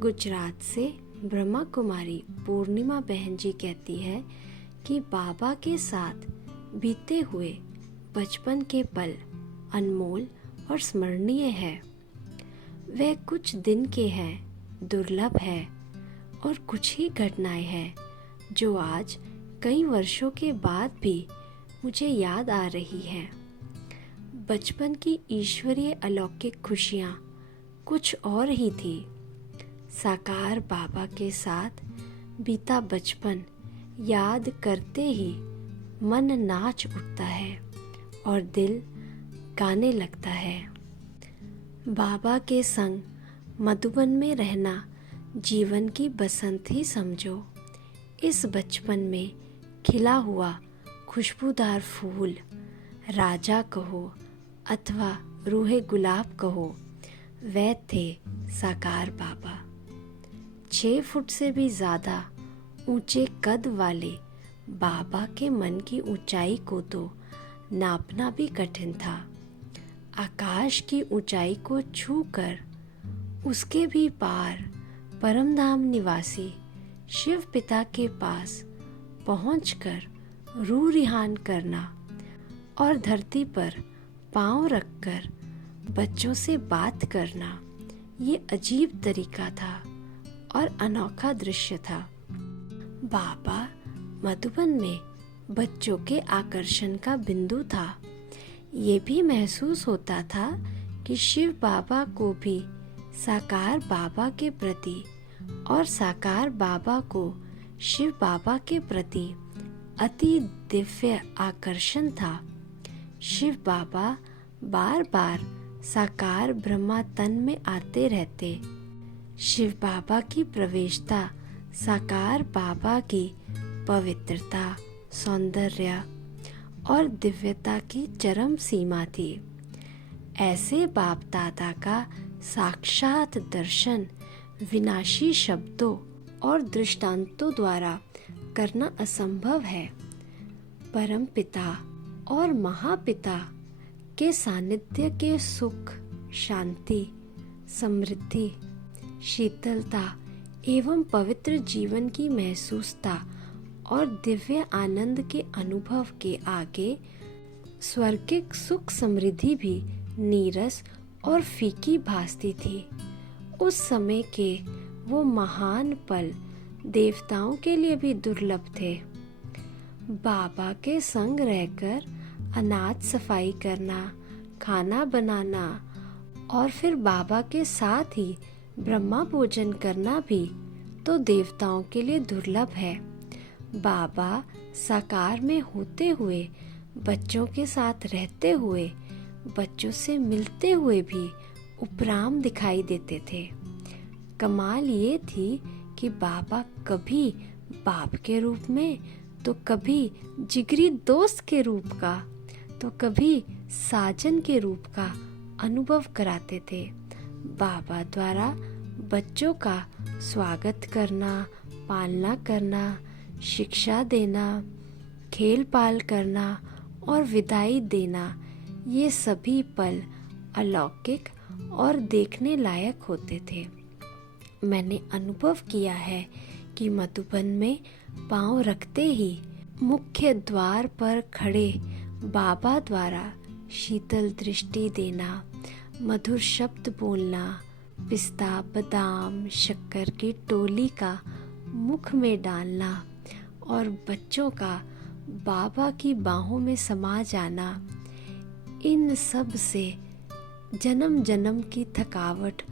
गुजरात से ब्रह्मा कुमारी पूर्णिमा बहन जी कहती है कि बाबा के साथ बीते हुए बचपन के पल अनमोल और स्मरणीय है। वह कुछ दिन के हैं, दुर्लभ है और कुछ ही घटनाएं हैं जो आज कई वर्षों के बाद भी मुझे याद आ रही हैं। बचपन की ईश्वरीय अलौकिक खुशियाँ कुछ और ही थी। साकार बाबा के साथ बीता बचपन याद करते ही मन नाच उठता है और दिल गाने लगता है। बाबा के संग मधुबन में रहना जीवन की बसंत ही समझो। इस बचपन में खिला हुआ खुशबूदार फूल, राजा कहो अथवा रूहे गुलाब कहो, वे थे साकार बाबा। 6 फुट से भी ज़्यादा ऊंचे कद वाले बाबा के मन की ऊंचाई को तो नापना भी कठिन था। आकाश की ऊंचाई को छूकर उसके भी पार परमधाम निवासी शिव पिता के पास पहुंचकर रूह रिहान करना और धरती पर पांव रखकर बच्चों से बात करना, ये अजीब तरीका था और अनोखा दृश्य था। बाबा मधुबन में बच्चों के आकर्षण का बिंदु था। ये भी महसूस होता था कि शिव बाबा को भी साकार बाबा के प्रति और साकार बाबा को शिव बाबा के प्रति अति दिव्य आकर्षण था। शिव बाबा बार बार साकार ब्रह्मा तन में आते रहते। शिव बाबा की प्रवेशता साकार बाबा की पवित्रता, सौंदर्य और दिव्यता की चरम सीमा थी। ऐसे बाप दादा का साक्षात दर्शन विनाशी शब्दों और दृष्टांतों द्वारा करना असंभव है। परम पिता और महापिता के सानिध्य के सुख, शांति, समृद्धि, शीतलता एवं पवित्र जीवन की महसूसता और दिव्य आनंद के अनुभव के आगे स्वर्गिक सुख समृद्धि भी नीरस और फीकी भासती थी। उस समय के वो महान पल देवताओं के लिए भी दुर्लभ थे। बाबा के संग रहकर अनाज सफाई करना, खाना बनाना और फिर बाबा के साथ ही ब्रह्मा भोजन करना भी तो देवताओं के लिए दुर्लभ है। बाबा साकार में होते हुए, बच्चों के साथ रहते हुए, बच्चों से मिलते हुए भी उपराम दिखाई देते थे। कमाल ये थी कि बाबा कभी बाप के रूप में, तो कभी जिगरी दोस्त के रूप का, तो कभी साजन के रूप का अनुभव कराते थे। बाबा द्वारा बच्चों का स्वागत करना, पालना करना, शिक्षा देना, खेल पाल करना और विदाई देना, ये सभी पल अलौकिक और देखने लायक होते थे। मैंने अनुभव किया है कि मधुबन में पांव रखते ही मुख्य द्वार पर खड़े बाबा द्वारा शीतल दृष्टि देना, मधुर शब्द बोलना, पिस्ता, बादाम, शक्कर की टोली का मुख में डालना और बच्चों का बाबा की बाहों में समा जाना, इन सब से जन्म जन्म की थकावट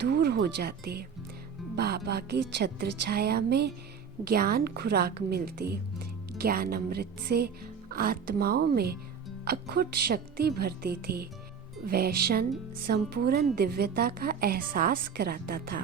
दूर हो जाती। बाबा की छत्र छाया में ज्ञान खुराक मिलती। ज्ञान अमृत से आत्माओं में अखुट शक्ति भरती थी। वैशन संपूर्ण दिव्यता का एहसास कराता था।